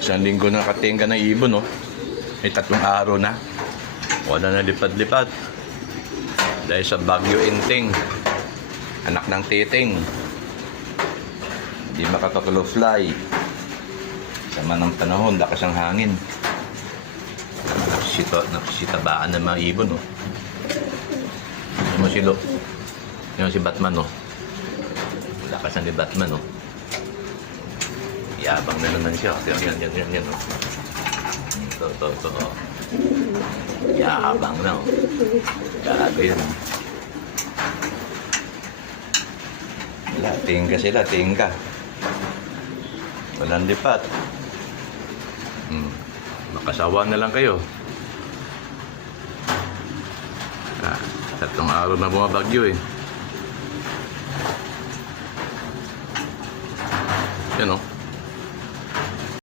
Isang linggo na nakatingga ng ibon, no? May 3 araw na. Wala na lipad-lipad. Dahil sa Bagyo Inting, anak ng Titing. Hindi makakatulo fly. Sama ng panahon, lakas ang hangin. Nakasitabaan ng mga ibon, no? Yung si Lo. Yung si Batman, no? Lakas na ni Batman, no? Yabang na naman siya. Yan, no? Ito. Yabang na, no? Gago yun, no? Wala, tingka sila, tingka. Walang lipat. Makasawa na lang kayo. 3 araw na bumabagyo, eh. Yan, no?